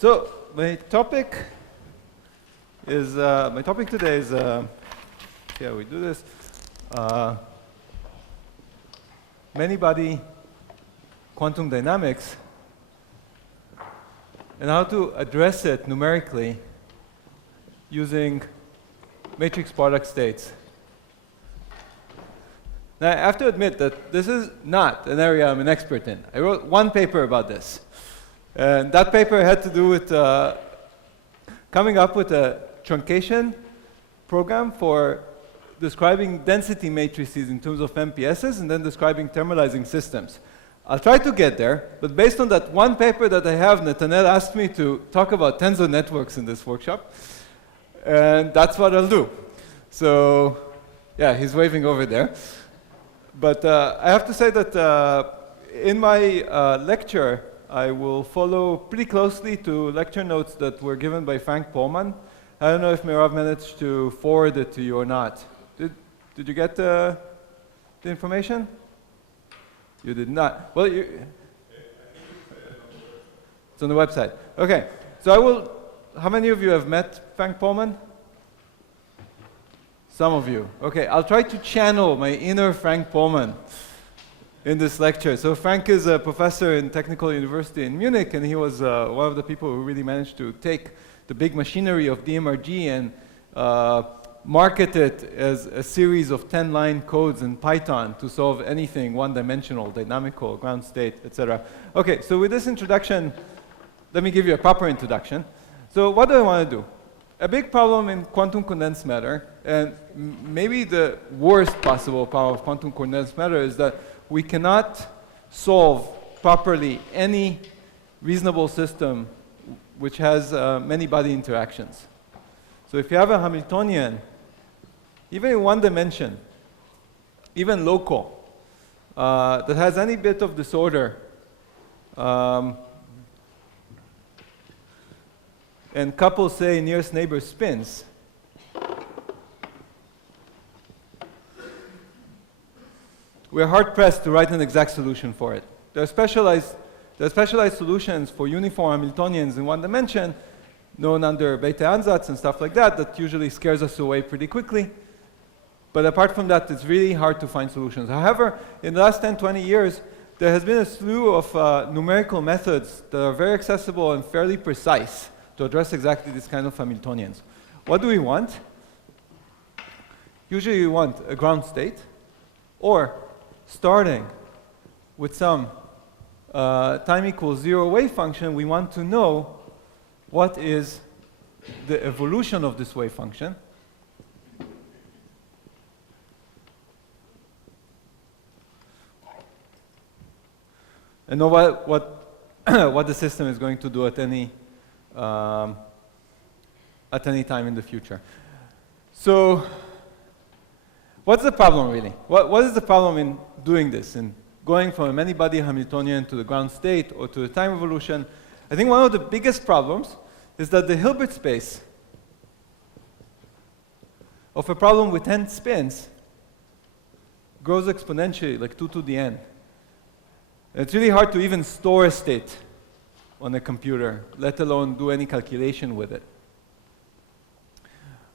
So my topic today is see how we do this. Many-body quantum dynamics and how to address it numerically using matrix product states. Now, I have to admit that this is not an area I'm an expert in. I wrote one paper about this. And that paper had to do with coming up with a truncation program for describing density matrices in terms of MPSs and then describing thermalizing systems. I'll try to get there, but based on that one paper that I have, Netanel asked me to talk about tensor networks in this workshop. And that's what I'll do. So, yeah, he's waving over there. But I have to say that in my lecture, I will follow pretty closely to lecture notes that were given by Frank Pohlmann. I don't know if Mirav managed to forward it to you or not. Did you get the information? You did not. Well, it's on the website. Okay. So how many of you have met Frank Pohlmann? Some of you. Okay, I'll try to channel my inner Frank Pohlmann in this lecture. So Frank is a professor in Technical University in Munich, and he was one of the people who really managed to take the big machinery of DMRG and market it as a series of 10-line codes in Python to solve anything one-dimensional, dynamical, ground state, etc. Okay, so with this introduction, let me give you a proper introduction. So what do I want to do? A big problem in quantum condensed matter, and maybe the worst possible problem of quantum condensed matter, is that we cannot solve properly any reasonable system which has many-body interactions. So if you have a Hamiltonian, even in one dimension, even local, that has any bit of disorder, and couples, say, nearest neighbor spins, we're hard-pressed to write an exact solution for it. There are specialized solutions for uniform Hamiltonians in one dimension, known under beta ansatz and stuff like that, that usually scares us away pretty quickly. But apart from that, it's really hard to find solutions. However, in the last 10, 20 years, there has been a slew of numerical methods that are very accessible and fairly precise to address exactly this kind of Hamiltonians. What do we want? Usually we want a ground state, or starting with some time equals 0 wave function, we want to know what is the evolution of this wave function. And know what the system is going to do at any time in the future. So what's the problem, really? What is the problem in doing this, in going from a many-body Hamiltonian to the ground state or to the time evolution? I think one of the biggest problems is that the Hilbert space of a problem with n spins grows exponentially, like 2 to the n. And it's really hard to even store a state on a computer, let alone do any calculation with it.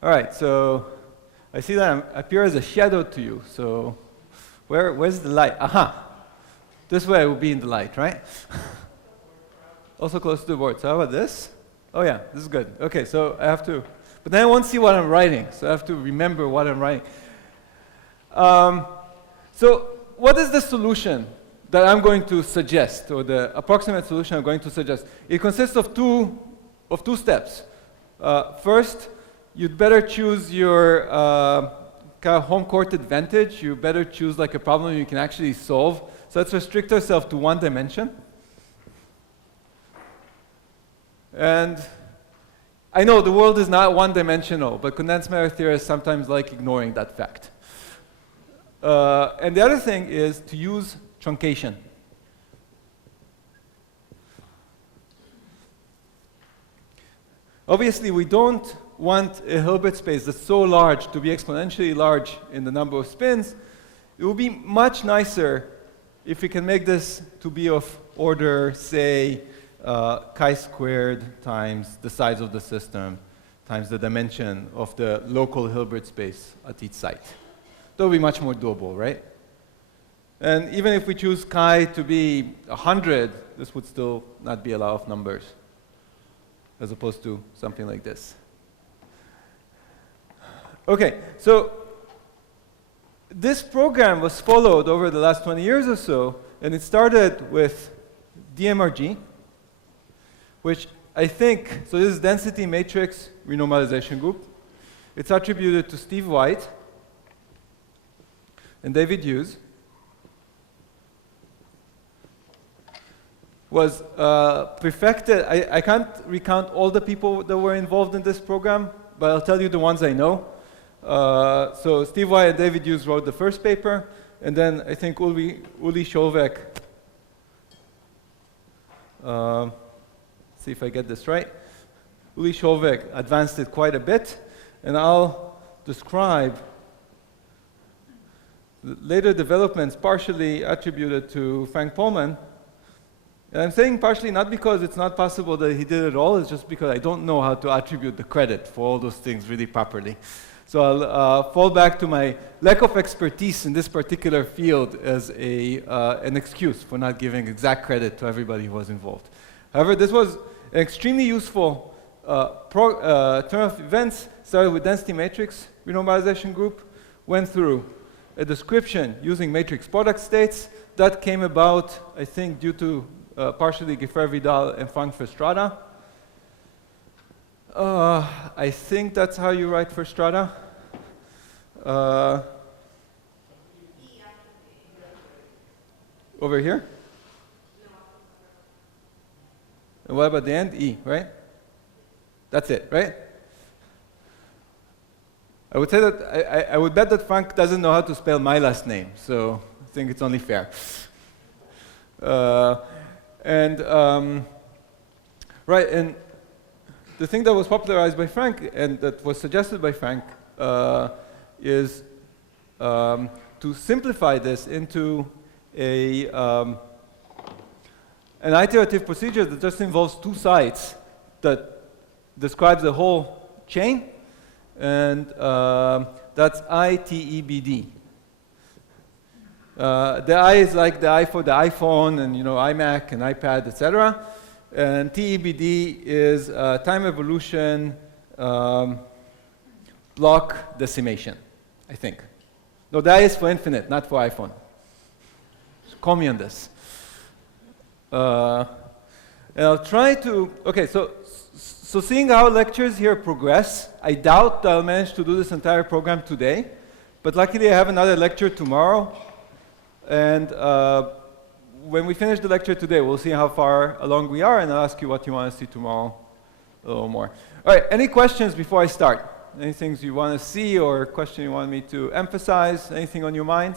All right, so I see that I appear as a shadow to you. So where's the light? Aha! This way I will be in the light, right? Also close to the board. So how about this? Oh yeah, this is good. Okay, so I have to, but then I won't see what I'm writing, so I have to remember what I'm writing. So what is the solution that I'm going to suggest, or the approximate solution I'm going to suggest? It consists of two steps. First, you'd better choose your kind of home court advantage. You better choose like a problem you can actually solve. So let's restrict ourselves to one dimension. And I know the world is not one-dimensional, but condensed matter theorists sometimes like ignoring that fact. And the other thing is to use truncation. Obviously, we don't want a Hilbert space that's so large to be exponentially large in the number of spins. It would be much nicer if we can make this to be of order, say, chi-squared times the size of the system times the dimension of the local Hilbert space at each site. That would be much more doable, right? And even if we choose chi to be 100, this would still not be a lot of numbers, as opposed to something like this. Okay, so this program was followed over the last 20 years or so, and it started with DMRG, which I think, so this is density matrix renormalization group. It's attributed to Steve White and David Hughes. Was perfected. I can't recount all the people that were involved in this program, but I'll tell you the ones I know. So Steve White and David Hughes wrote the first paper, and then I think Uli Schovek, see if I get this right. Uli Schovek advanced it quite a bit, and I'll describe the later developments partially attributed to Frank Pullman. And I'm saying partially not because it's not possible that he did it all, it's just because I don't know how to attribute the credit for all those things really properly. So I'll fall back to my lack of expertise in this particular field as an excuse for not giving exact credit to everybody who was involved. However, this was an extremely useful turn of events. Started with density matrix renormalization group, went through a description using matrix product states. That came about, I think, due to partially Giffer Vidal and Frank Verstrada. I think that's how you write Verstrada. Over here? And what about the end? E, right? That's it, right? I would say that I would bet that Frank doesn't know how to spell my last name, so I think it's only fair. Right, and the thing that was popularized by Frank and that was suggested by Frank is to simplify this into an iterative procedure that just involves two sites that describes the whole chain, and that's ITEBD. The I is like the I for the iPhone and iMac and iPad, etc. And TEBD is time evolution block decimation, I think. No, the I is for infinite, not for iPhone. So call me on this. And I'll try to, okay, so seeing how lectures here progress, I doubt that I'll manage to do this entire program today, but luckily I have another lecture tomorrow, and when we finish the lecture today, we'll see how far along we are, and I'll ask you what you want to see tomorrow a little more. All right, any questions before I start? Any things you want to see or question you want me to emphasize? Anything on your mind?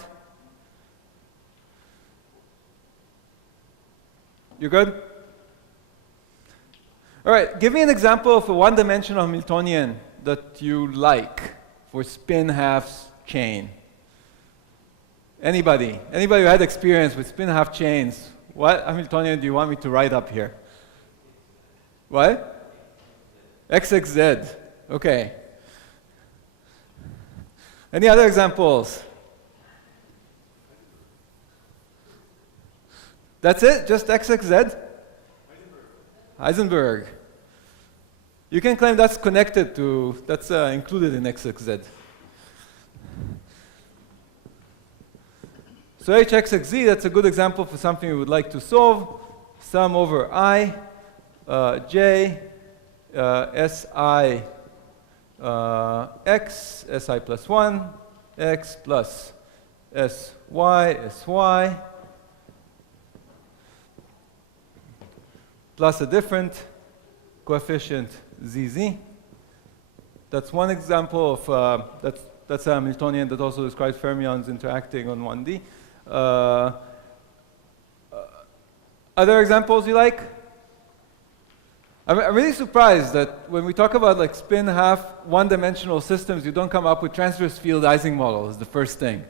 You good? All right, give me an example of a one-dimensional Hamiltonian that you like for spin-halves chain. Anybody? Anybody who had experience with spin-half chains? What Hamiltonian do you want me to write up here? What? XXZ. Okay. Any other examples? That's it? Just XXZ? Heisenberg. You can claim that's connected to, that's included in XXZ. So HXXZ, that's a good example for something we would like to solve. Sum over I, J, Si x, Si plus 1, x plus Sy, plus a different coefficient ZZ. That's one example of, that's a Hamiltonian that also describes fermions interacting on 1D. Other examples you like? I'm really surprised that when we talk about like spin-half one-dimensional systems, you don't come up with transverse field Ising model as the first thing.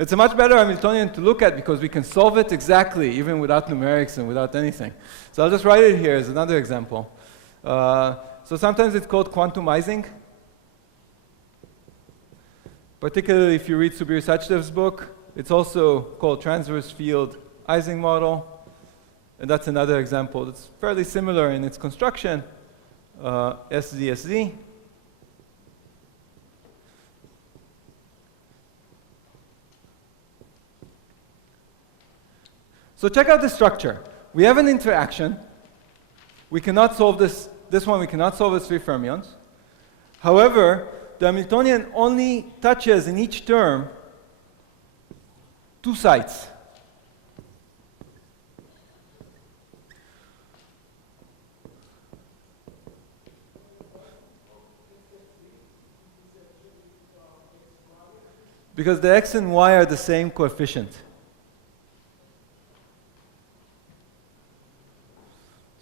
It's a much better Hamiltonian to look at because we can solve it exactly, even without numerics and without anything. So I'll just write it here as another example. So sometimes it's called quantum Ising. Particularly if you read Subir Sachdev's book, it's also called Transverse Field Ising Model. And that's another example that's fairly similar in its construction, SZSZ. So check out the structure. We have an interaction. We cannot solve this one we cannot solve with 3 fermions. However, the Hamiltonian only touches in each term 2 sites. Because the x and y are the same coefficient.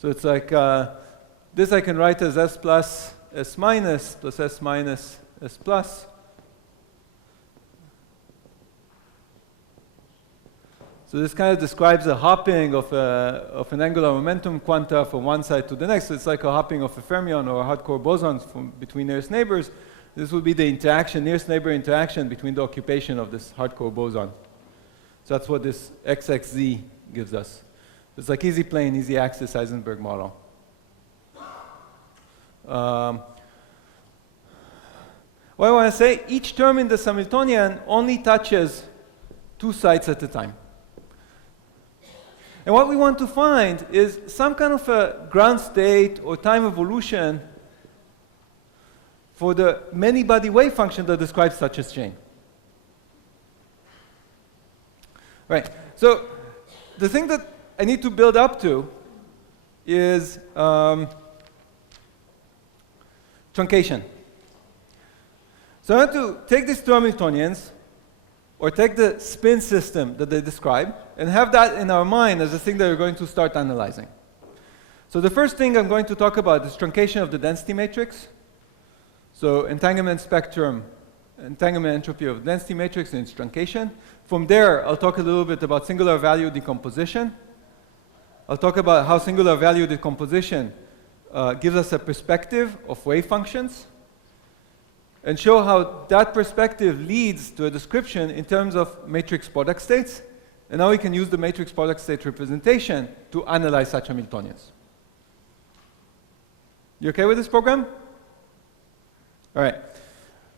So it's like this I can write as s plus s minus plus s minus s plus. So this kind of describes a hopping of an angular momentum quanta from one side to the next. So it's like a hopping of a fermion or a hardcore boson from between nearest neighbors. This would be the interaction, nearest neighbor interaction between the occupation of this hardcore boson. So that's what this XXZ gives us. It's like easy plane, easy axis Heisenberg model. What I want to say, each term in the Hamiltonian only touches 2 sites at a time. And what we want to find is some kind of a ground state or time evolution for the many-body wave function that describes such a chain. Right. So the thing that I need to build up to is truncation. So I want to take these 2 Hamiltonians, or take the spin system that they describe, and have that in our mind as a thing that we're going to start analyzing. So the first thing I'm going to talk about is truncation of the density matrix. So entanglement spectrum, entanglement entropy of the density matrix and its truncation. From there, I'll talk a little bit about singular value decomposition. I'll talk about how singular value decomposition gives us a perspective of wave functions, and show how that perspective leads to a description in terms of matrix product states. And now we can use the matrix product state representation to analyze such Hamiltonians. You okay with this program? All right.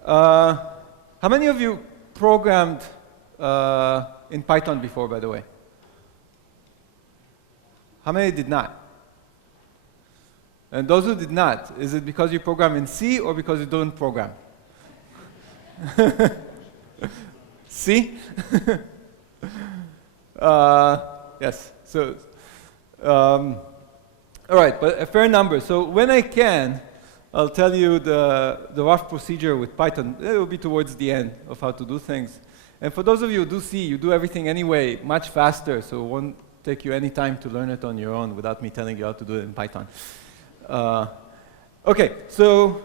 How many of you programmed in Python before, by the way? How many did not? And those who did not, is it because you program in C or because you don't program? C? Yes. So, all right, but a fair number. So when I can, I'll tell you the rough procedure with Python. It will be towards the end of how to do things. And for those of you who do C, you do everything anyway much faster, so it won't take you any time to learn it on your own without me telling you how to do it in Python. Okay, so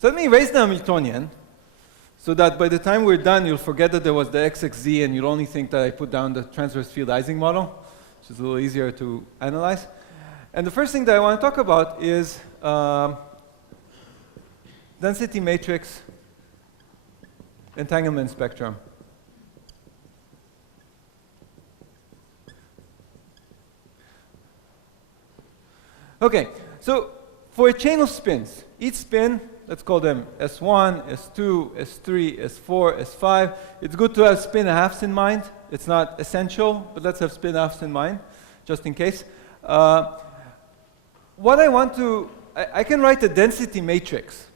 let me erase the Hamiltonian so that by the time we're done, you'll forget that there was the XXZ and you'll only think that I put down the transverse field Ising model, which is a little easier to analyze. And the first thing that I want to talk about is density matrix entanglement spectrum. Okay, so for a chain of spins, each spin, let's call them S1, S2, S3, S4, S5. It's good to have spin halves in mind. It's not essential, but let's have spin halves in mind, just in case. What I want to, I can write a density matrix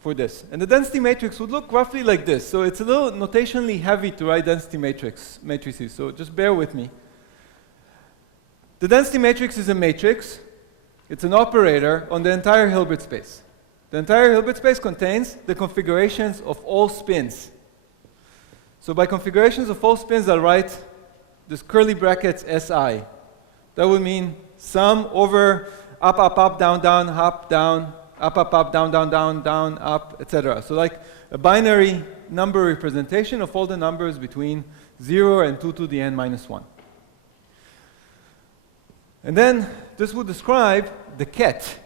for this. And the density matrix would look roughly like this. So it's a little notationally heavy to write density matrices, so just bear with me. The density matrix is a matrix. It's an operator on the entire Hilbert space. The entire Hilbert space contains the configurations of all spins. So by configurations of all spins, I'll write this curly brackets SI. That would mean sum over up, up, up, down, down, up, down, up, up, up, down, down, down, down, up, etc. So like a binary number representation of all the numbers between 0 and 2 to the n minus 1. And then this would describe the ket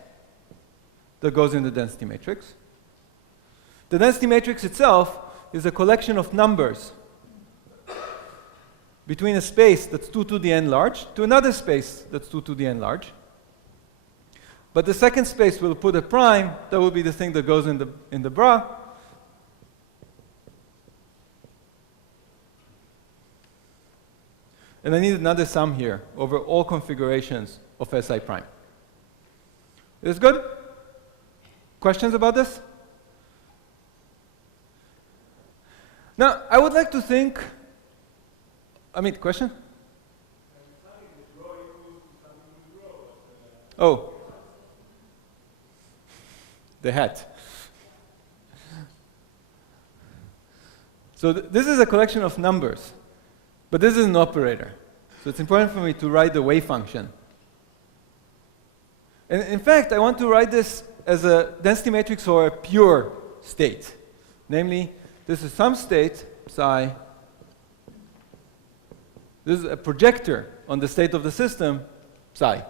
that goes in the density matrix. The density matrix itself is a collection of numbers between a space that's 2 to the n large to another space that's 2 to the n large. But the second space will put a prime, that will be the thing that goes in the bra. And I need another sum here over all configurations of Si prime. Is this good? Questions about this? Now, I would like to think, question? Oh, the hat. So this is a collection of numbers, but this is an operator. So it's important for me to write the wave function. And in fact, I want to write this as a density matrix or a pure state. Namely, this is some state, psi. This is a projector on the state of the system, psi,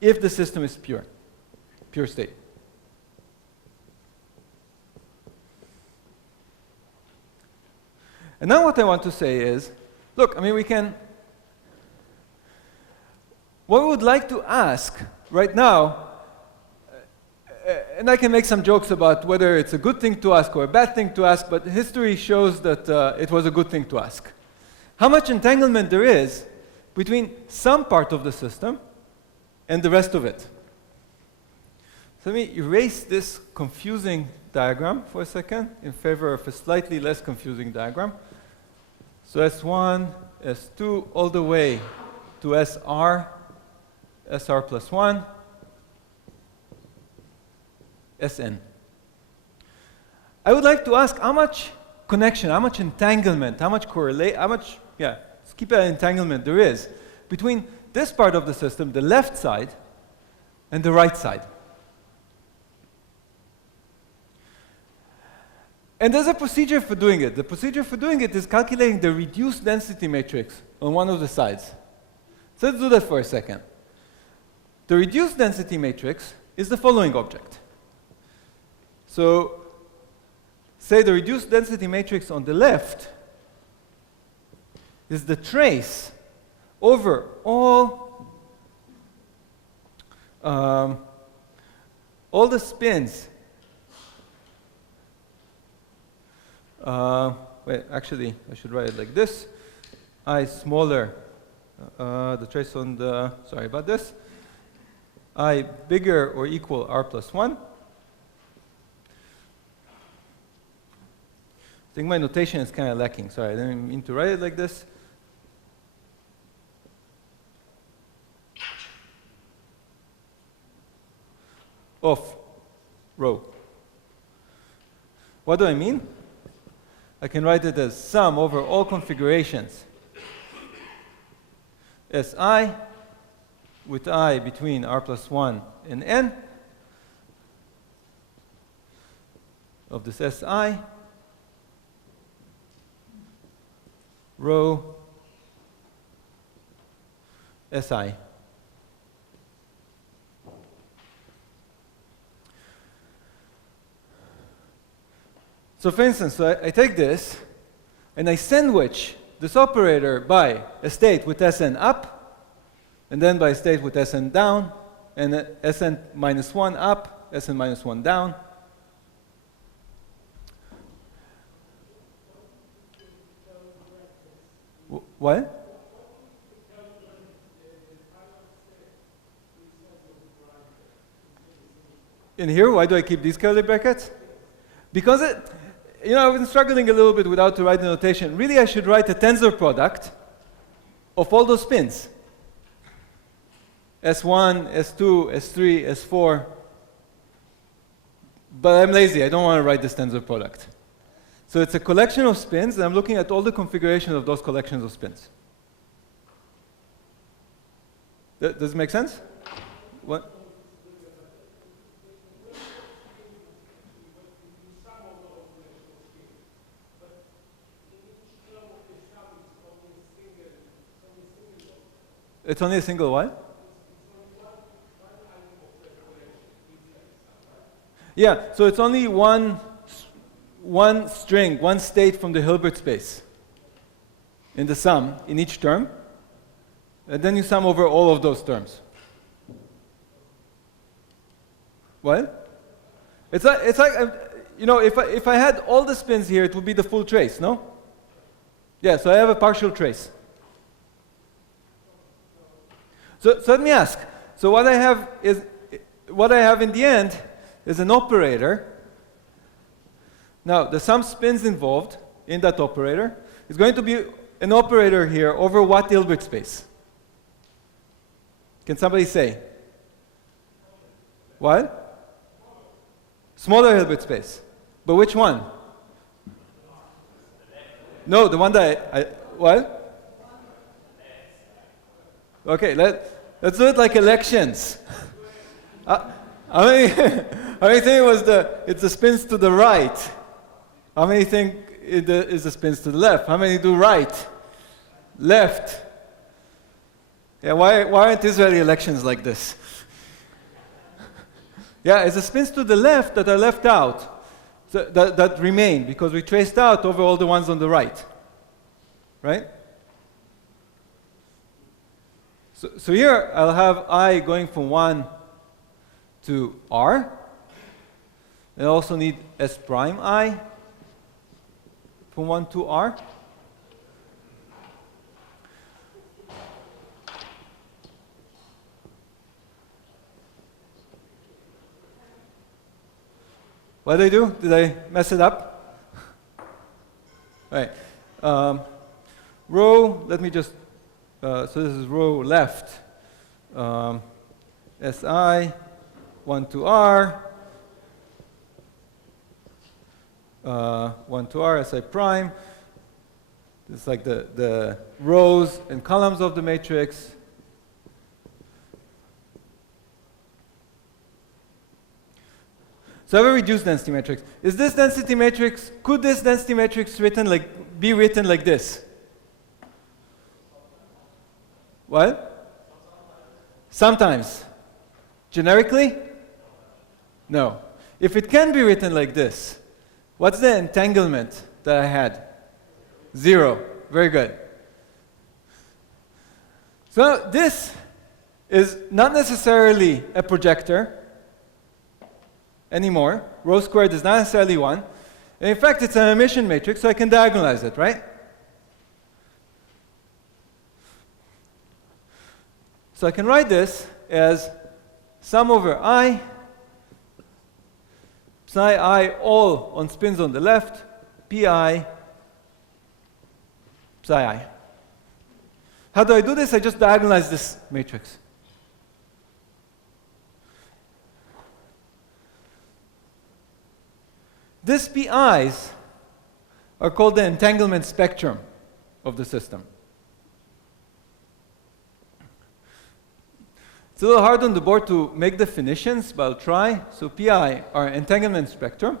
if the system is pure state. And now what I want to say is, look, what we would like to ask right now, and I can make some jokes about whether it's a good thing to ask or a bad thing to ask, but history shows that it was a good thing to ask. How much entanglement there is between some part of the system and the rest of it. So let me erase this confusing diagram for a second in favor of a slightly less confusing diagram. So S1, S2, all the way to SR, SR plus 1, Sn. I would like to ask how much connection, how much entanglement, how much correlate, let's keep an entanglement there is between this part of the system, the left side, and the right side. And there's a procedure for doing it. The procedure for doing it is calculating the reduced density matrix on one of the sides. So let's do that for a second. The reduced density matrix is the following object. So say the reduced density matrix on the left is the trace over all the spins. Actually, I should write it like this. I smaller, the trace on the, sorry about this. I bigger or equal R plus 1. I think my notation is kind of lacking. Sorry, I didn't mean to write it like this. Of rho. What do I mean? I can write it as sum over all configurations. Si with I between R plus 1 and n of this Si rho Si. So for instance, I take this and I sandwich this operator by a state with Sn up, and then by a state with Sn down, and Sn minus 1 up, Sn minus 1 down. What? In here, why do I keep these curly brackets? Because I've been struggling a little bit with how to write the notation. Really, I should write a tensor product of all those spins. S1, S2, S3, S4. But I'm lazy. I don't want to write this tensor product. So it's a collection of spins, and I'm looking at all the configurations of those collections of spins. Does it make sense? What? It's only a single what? Yeah, so it's only one string, one state from the Hilbert space in the sum in each term, and then you sum over all of those terms. What? It's like you know, if I had all the spins here, it would be the full trace, no? Yeah, so I have a partial trace. So let me ask. So what I have in the end is an operator. Now, the sum spins involved in that operator is going to be an operator here over what Hilbert space? Can somebody say? What? Smaller Hilbert space. But which one? No, the one that what? Okay, let's do it like elections. How many think it's the spins to the right? How many think is the spins to the left? How many do right? Left. Yeah, why aren't Israeli elections like this? Yeah, it's the spins to the left that are left out, so that remain, because we traced out over all the ones on the right. Right? So here I'll have I going from 1 to R. I also need S prime I from 1 to R. What did I do? Did I mess it up? Right. Row, let me just, so this is row left. Si, 1 to R, 1 to R, Si prime. It's like the rows and columns of the matrix. So I have a reduced density matrix. Is this density matrix, could this density matrix be written like this? What? Sometimes. Generically? No. If it can be written like this, what's the entanglement that I had? 0. Very good. So this is not necessarily a projector anymore. Rho squared is not necessarily 1. And in fact, it's an emission matrix, so I can diagonalize it, right? So I can write this as sum over I, psi I all on spins on the left, pi, psi I. How do I do this? I just diagonalize this matrix. These PIs are called the entanglement spectrum of the system. It's a little hard on the board to make definitions, but I'll try. So PI are entanglement spectrum.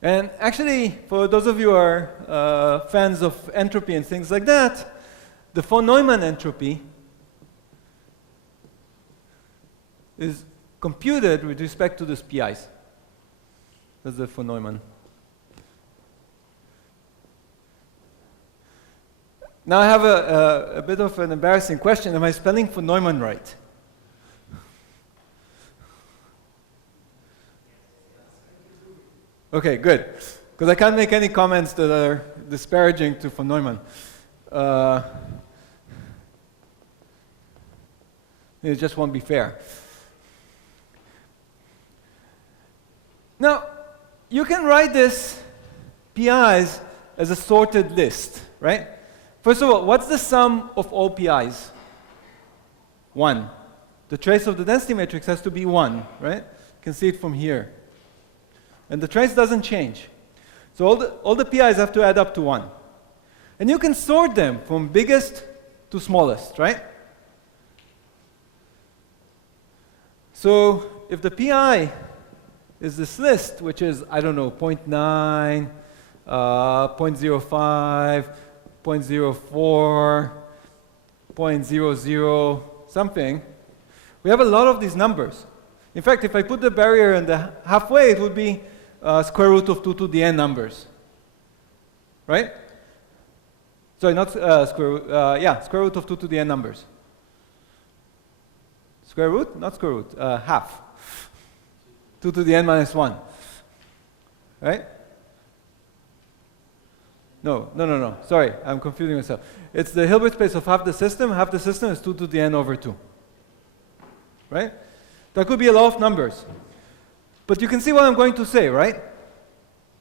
And actually, for those of you who are fans of entropy and things like that, the von Neumann entropy is computed with respect to these PIs. That's the von Neumann. Now I have a bit of an embarrassing question. Am I spelling von Neumann right? Okay, good. Because I can't make any comments that are disparaging to von Neumann. It just won't be fair. Now, you can write this PIs as a sorted list, right? First of all, what's the sum of all PIs? 1. The trace of the density matrix has to be 1, right? You can see it from here. And the trace doesn't change. So all the PIs have to add up to 1. And you can sort them from biggest to smallest, right? So if the PI is this list, which is, I don't know, 0.9, 0.05, 0.04, 0.00, something. We have a lot of these numbers. In fact, if I put the barrier in the halfway, it would be square root of 2 to the n numbers. Right? Sorry, not square root. Yeah, square root of 2 to the n numbers. Square root? Not square root. Half. 2 to the n minus 1. Right? No. Sorry, I'm confusing myself. It's the Hilbert space of half the system. Half the system is 2 to the n over 2. Right? That could be a lot of numbers. But you can see what I'm going to say, right?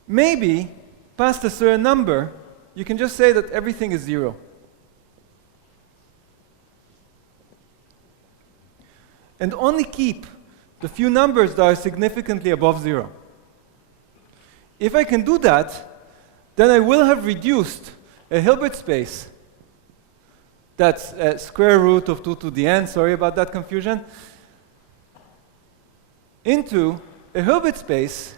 Maybe, past a certain number, you can just say that everything is 0. And only keep the few numbers that are significantly above 0. If I can do that, then I will have reduced a Hilbert space that's square root of 2 to the n, sorry about that confusion, into a Hilbert space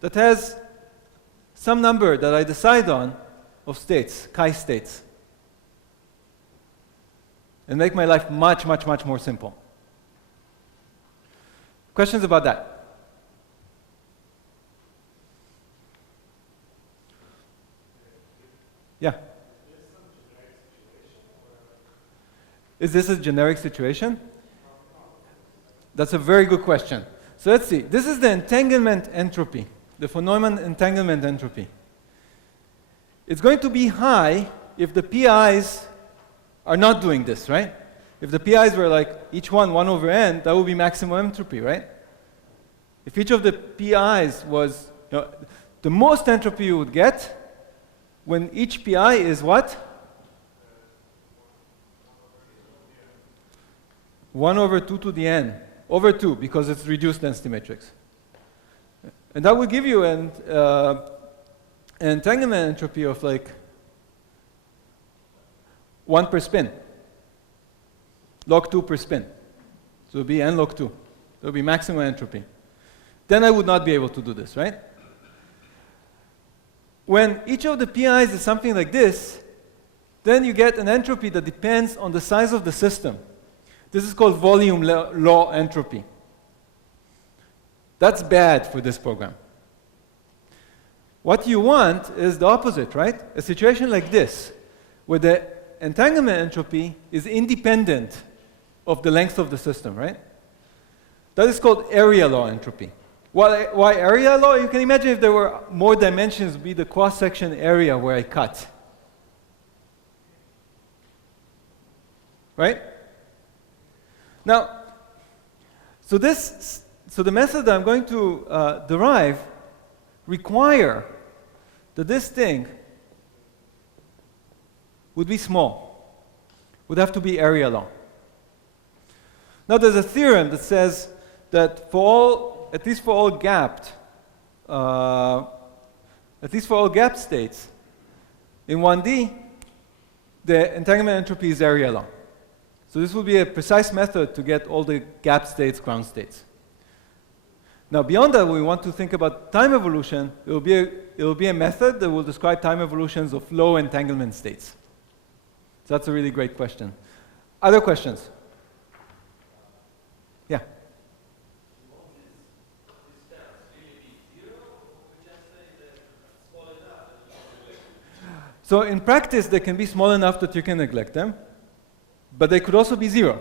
that has some number that I decide on of states, chi states, and make my life much, much, much more simple. Questions about that? Yeah. Is this a generic situation? That's a very good question. So let's see. This is the entanglement entropy, the von Neumann entanglement entropy. It's going to be high if the PIs are not doing this, right? If the PIs were like each one 1 over n, that would be maximum entropy, right? If each of the PIs was, the most entropy you would get when each PI is what? 1 over 2 to the n. Over 2, because it's reduced density matrix. And that would give you an entanglement entropy of like 1 per spin. Log 2 per spin. So it would be n log 2. It would be maximum entropy. Then I would not be able to do this, right? When each of the PIs is something like this, then you get an entropy that depends on the size of the system. This is called volume law entropy. That's bad for this program. What you want is the opposite, right? A situation like this, where the entanglement entropy is independent of the length of the system, right? That is called area law entropy. Why area law? You can imagine if there were more dimensions, it would be the cross-section area where I cut. Right? Now, so the method that I'm going to derive require that this thing would be small, would have to be area law. Now there's a theorem that says that for all, at least for all gapped states in 1D, the entanglement entropy is area law. So this will be a precise method to get all the gap states, ground states. Now beyond that, we want to think about time evolution. It will be a method that will describe time evolutions of low entanglement states. So that's a really great question. Other questions? Yeah. So in practice, they can be small enough that you can neglect them, but they could also be 0.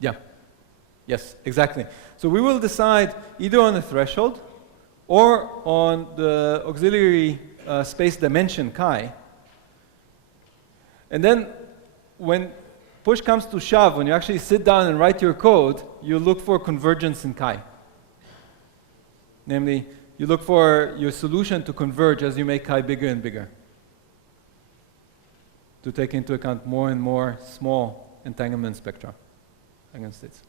Yeah. Yes, exactly. So we will decide either on a threshold or on the auxiliary space dimension chi. And then when push comes to shove, when you actually sit down and write your code, you look for convergence in chi. Namely, you look for your solution to converge as you make chi bigger and bigger, to take into account more and more small entanglement spectra, entanglement states.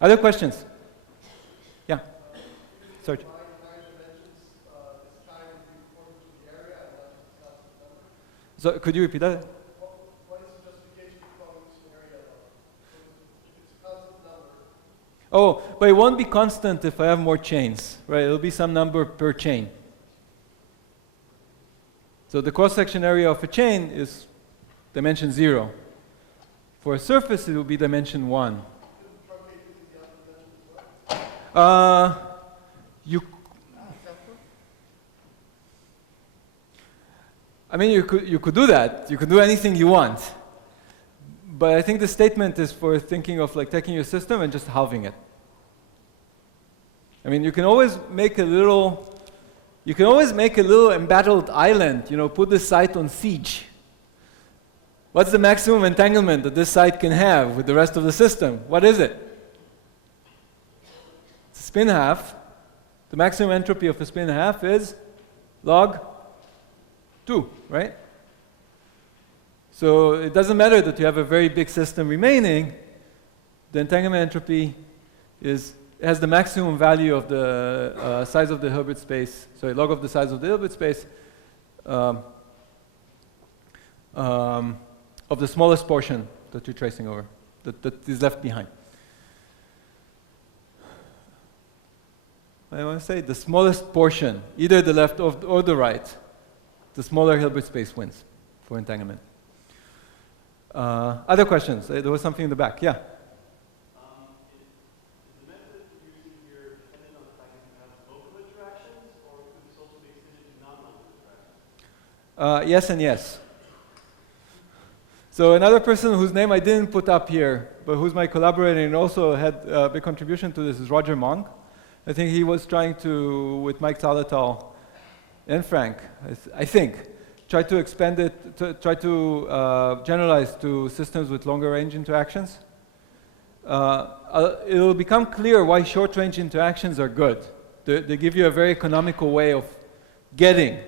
Other questions? Yeah. Sorry. So could you repeat that? What is just Oh, but it won't be constant if I have more chains, right? It'll be some number per chain. So the cross-section area of a chain is dimension 0. For a surface, it will be dimension 1. I mean, you could do that. You could do anything you want. But I think the statement is for thinking of like taking your system and just halving it. I mean, you can always make a little embattled island, you know, put the site on siege. What's the maximum entanglement that this site can have with the rest of the system? What is it? It's a spin half. The maximum entropy of a spin half is log 2, right? So it doesn't matter that you have a very big system remaining. The entanglement entropy has the maximum value of the size of the Hilbert space, sorry, log of the size of the Hilbert space of the smallest portion that you're tracing over, that is left behind. I want to say the smallest portion, either the left or the right, the smaller Hilbert space wins for entanglement. Other questions? There was something in the back. Yeah? Is the method you're using here dependent on the fact that you have local interactions, or could this also be extended to non-local interactions? Yes and yes. So another person whose name I didn't put up here, but who's my collaborator and also had a big contribution to this is Roger Monk. I think he was trying to, with Mike Talatal and Frank, I think, try to expand it, try to generalize to systems with longer range interactions. It will become clear why short range interactions are good. They give you a very economical way of getting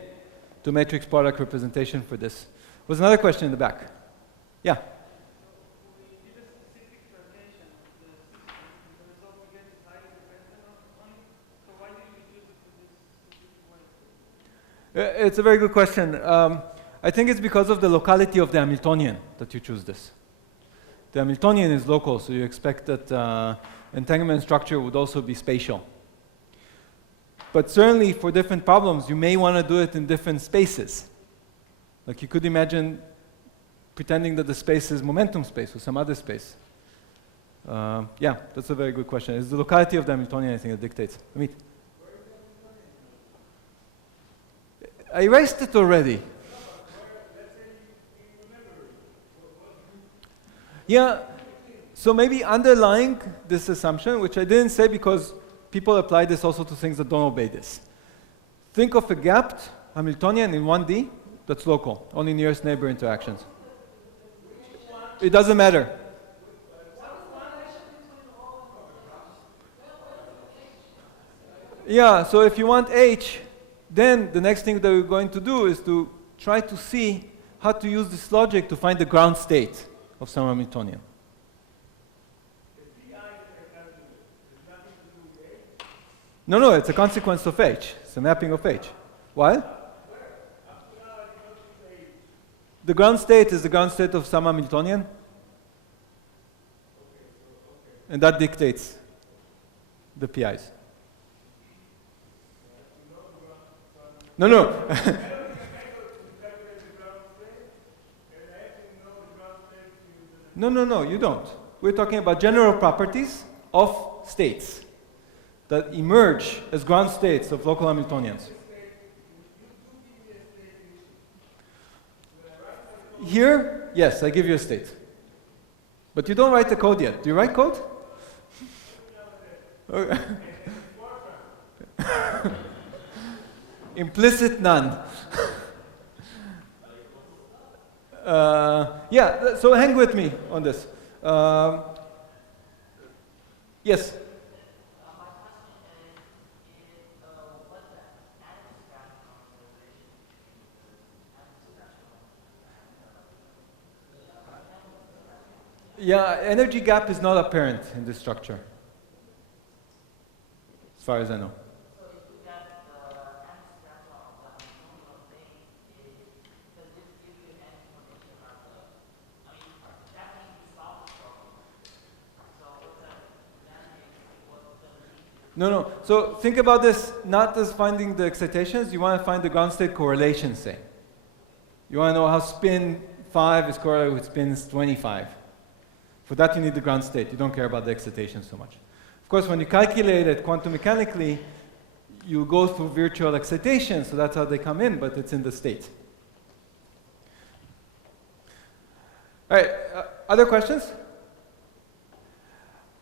to matrix product representation for this. Was another question in the back? Yeah? It's a very good question. I think it's because of the locality of the Hamiltonian that you choose this. The Hamiltonian is local, so you expect that entanglement structure would also be spatial. But certainly for different problems, you may want to do it in different spaces. Like you could imagine pretending that the space is momentum space or some other space. Yeah, that's a very good question. It's the locality of the Hamiltonian, I think, that dictates. Amit? I erased it already. Yeah, so maybe underlying this assumption, which I didn't say because people apply this also to things that don't obey this. Think of a gapped Hamiltonian in 1D that's local, only nearest neighbor interactions. It doesn't matter. Yeah, so if you want H, then the next thing that we're going to do is to try to see how to use this logic to find the ground state of some Hamiltonian. No, it's a consequence of H. It's a mapping of H. Why? The ground state is the ground state of some Hamiltonian. And that dictates the PIs. No. No, you don't. We're talking about general properties of states that emerge as ground states of local Hamiltonians. Here, yes, I give you a state. But you don't write the code yet. Do you write code? Okay. Implicit none. Yeah, so hang with me on this. Yes? Yeah, energy gap is not apparent in this structure, as far as I know. No. So think about this not as finding the excitations. You want to find the ground state correlation, say. You want to know how spin 5 is correlated with spin 25. For that, you need the ground state. You don't care about the excitation so much. Of course, when you calculate it quantum mechanically, you go through virtual excitation, so that's how they come in, but it's in the state. All right, other questions?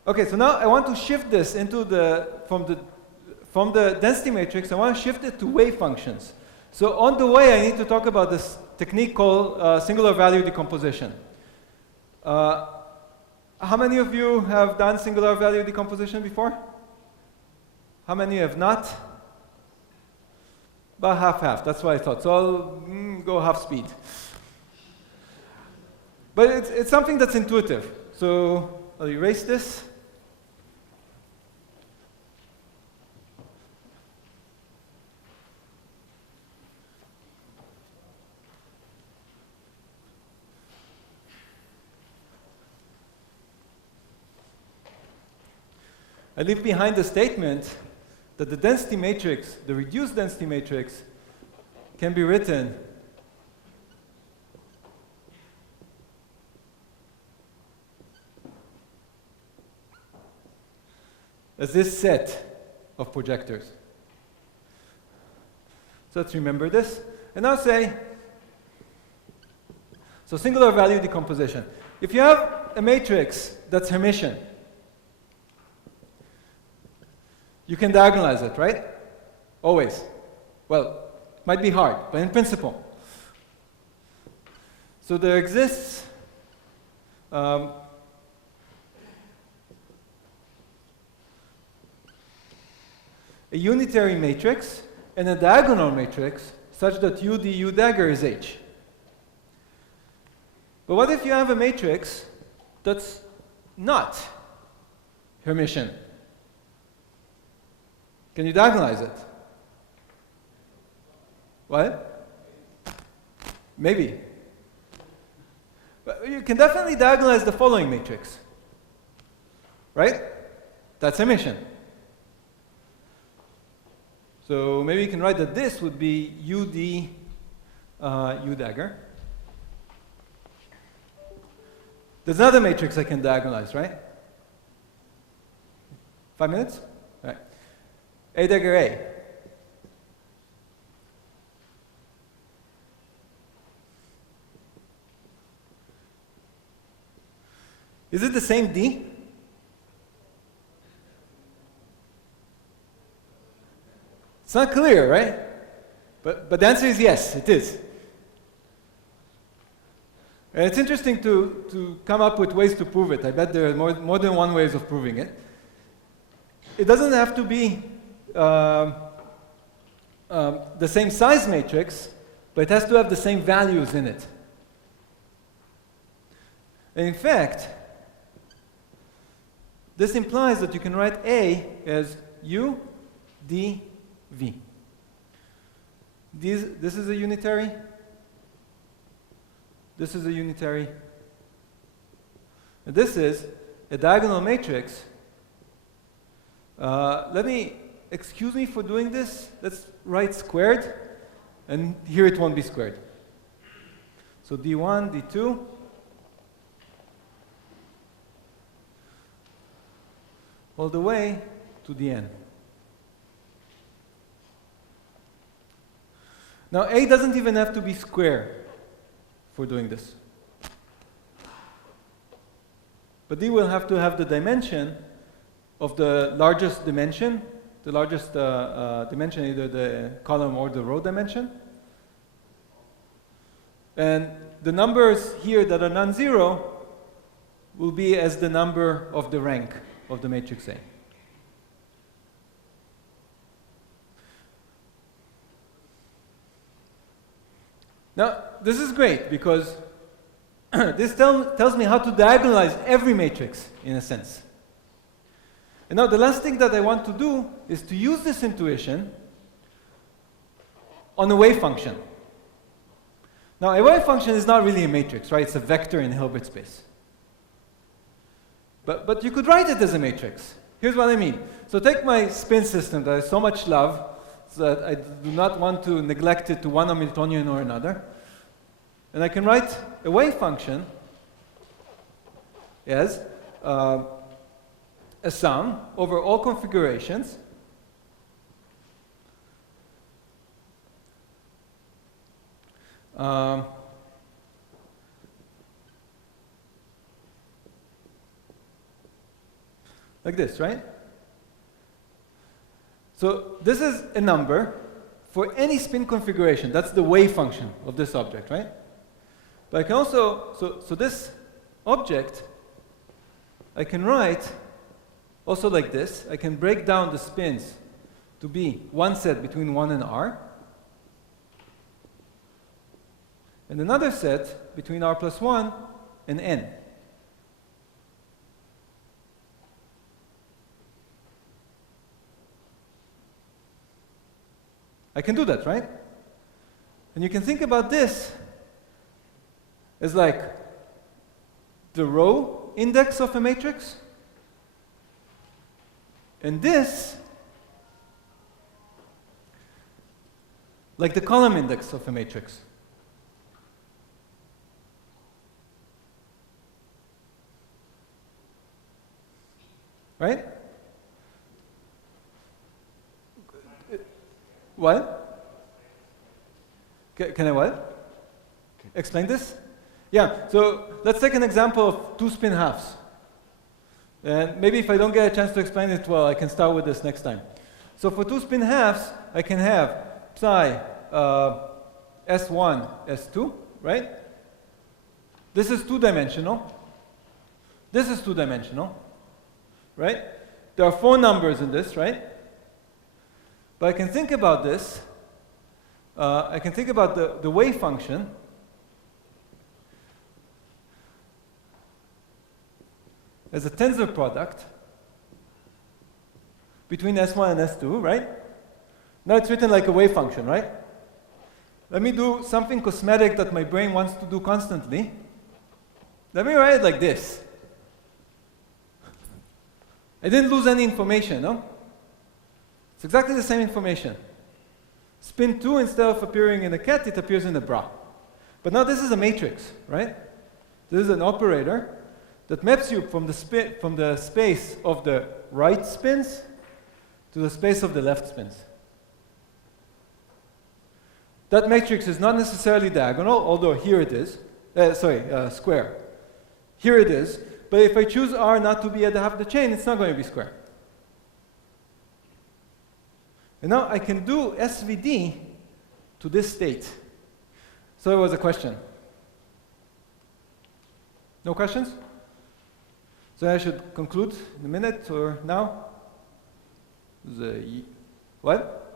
Okay, so now I want to shift this into from the density matrix, I want to shift it to wave functions. So on the way, I need to talk about this technique called singular value decomposition. How many of you have done singular value decomposition before? How many have not? About half-half, that's what I thought. So I'll go half speed. But it's something that's intuitive. So I'll erase this. I leave behind the statement that the density matrix, the reduced density matrix, can be written as this set of projectors. So let's remember this. And now say, so singular value decomposition. If you have a matrix that's Hermitian, you can diagonalize it, right? Always. Well, it might be hard, but in principle. So there exists a unitary matrix and a diagonal matrix such that U d U dagger is H. But what if you have a matrix that's not Hermitian? Can you diagonalize it? What? Maybe. But you can definitely diagonalize the following matrix. Right? That's Hermitian. So maybe you can write that this would be UD U dagger. There's another matrix I can diagonalize, right? 5 minutes? Right. A dagger A. Is it the same D? It's not clear, right? But the answer is yes, it is. And it's interesting to come up with ways to prove it. I bet there are more than one ways of proving it. It doesn't have to be the same size matrix, but it has to have the same values in it. And in fact, this implies that you can write A as U, D, V. This is a unitary. This is a unitary. And this is a diagonal matrix. Excuse me for doing this. Let's write squared, and here it won't be squared. So D1, D2. All the way to the n. Now, A doesn't even have to be square for doing this. But D will have to have the dimension of the largest dimension, dimension, either the column or the row dimension. And the numbers here that are non-zero will be as the number of the rank of the matrix A. Now, this is great because this tells me how to diagonalize every matrix, in a sense. And now the last thing that I want to do is to use this intuition on a wave function. Now, a wave function is not really a matrix, right? It's a vector in Hilbert space. But you could write it as a matrix. Here's what I mean. So take my spin system that I so much love, so that I do not want to neglect it to one Hamiltonian or another. And I can write a wave function as a sum over all configurations like this, right? So this is a number for any spin configuration. That's the wave function of this object, right? But I can also, so this object, I can write also like this. I can break down the spins to be one set between 1 and r, and another set between r plus 1 and n. I can do that, right? And you can think about this as like the row index of a matrix, and this like the column index of a matrix. Right? What? Can I what? Explain this? Yeah, so let's take an example of two spin halves. And maybe if I don't get a chance to explain it well, I can start with this next time. So for two spin halves, I can have psi S1, S2, right? This is two-dimensional. This is two-dimensional, right? There are 4 numbers in this, right? But I can think about this. I can think about the wave function as a tensor product between S1 and S2, right? Now it's written like a wave function, right? Let me do something cosmetic that my brain wants to do constantly. Let me write it like this. I didn't lose any information, no? It's exactly the same information. Spin 2, instead of appearing in a cat, it appears in a bra. But now this is a matrix, right? This is an operator that maps you from the space of the right spins to the space of the left spins. That matrix is not necessarily diagonal, although here it is. Square. Here it is. But if I choose R not to be at the half of the chain, it's not going to be square. And now I can do SVD to this state. So it was a question. No questions? So I should conclude in a minute or now? What?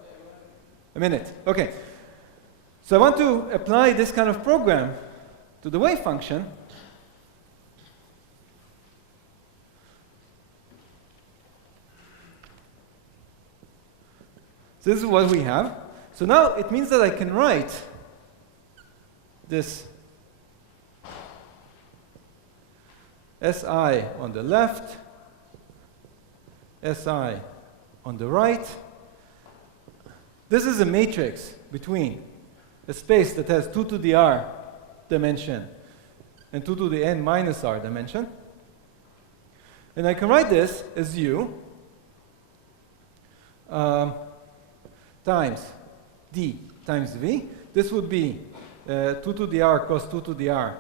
A minute. Okay. So I want to apply this kind of program to the wave function. So this is what we have. So now it means that I can write this Si on the left, Si on the right. This is a matrix between a space that has 2 to the r dimension and 2 to the n minus r dimension. And I can write this as U times d times v. This would be 2 to the r cos 2 to the r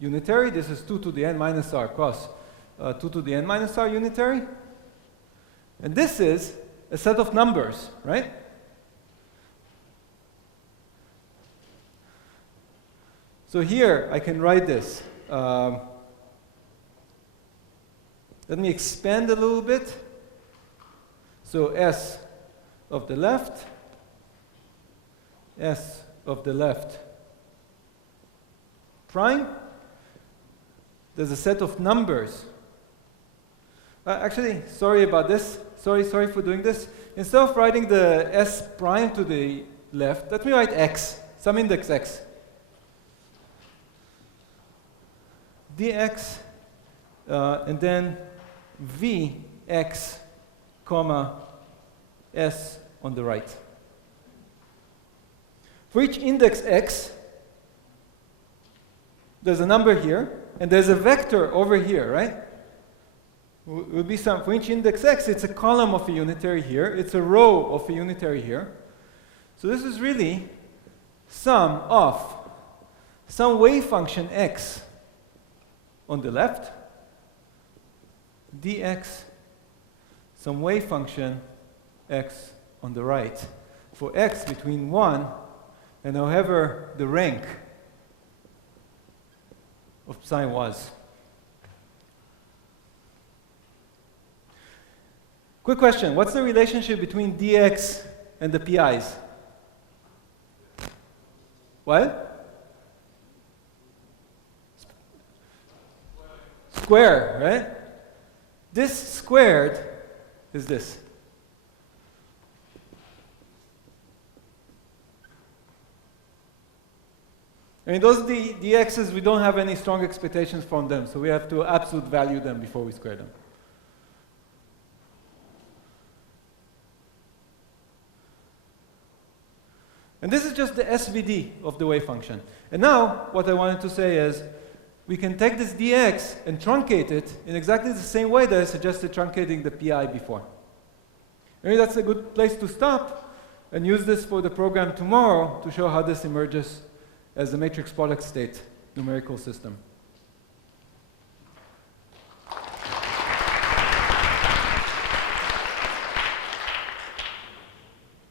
unitary. This is 2 to the n minus r cos 2 to the n minus r unitary. And this is a set of numbers, right? So here I can write this. Let me expand a little bit. So S of the left, S of the left prime. There's a set of numbers. Actually, sorry about this. Sorry for doing this. Instead of writing the S prime to the left, let me write X, some index X. dx, and then Vx comma, S on the right. For each index x, there's a number here, and there's a vector over here, right? Will be some, for each index x, it's a column of a unitary here, it's a row of a unitary here. So this is really sum of some wave function x on the left, dx, some wave function x on the right, for x between 1 and however the rank of psi was. Quick question, what's the relationship between dx and the pi's? What? Square, right? This squared is this. I mean, those dx's, we don't have any strong expectations from them, so we have to absolute value them before we square them. And this is just the SVD of the wave function. And now, what I wanted to say is, we can take this dx and truncate it in exactly the same way that I suggested truncating the pi before. Maybe that's a good place to stop and use this for the program tomorrow to show how this emerges as a matrix product state numerical system.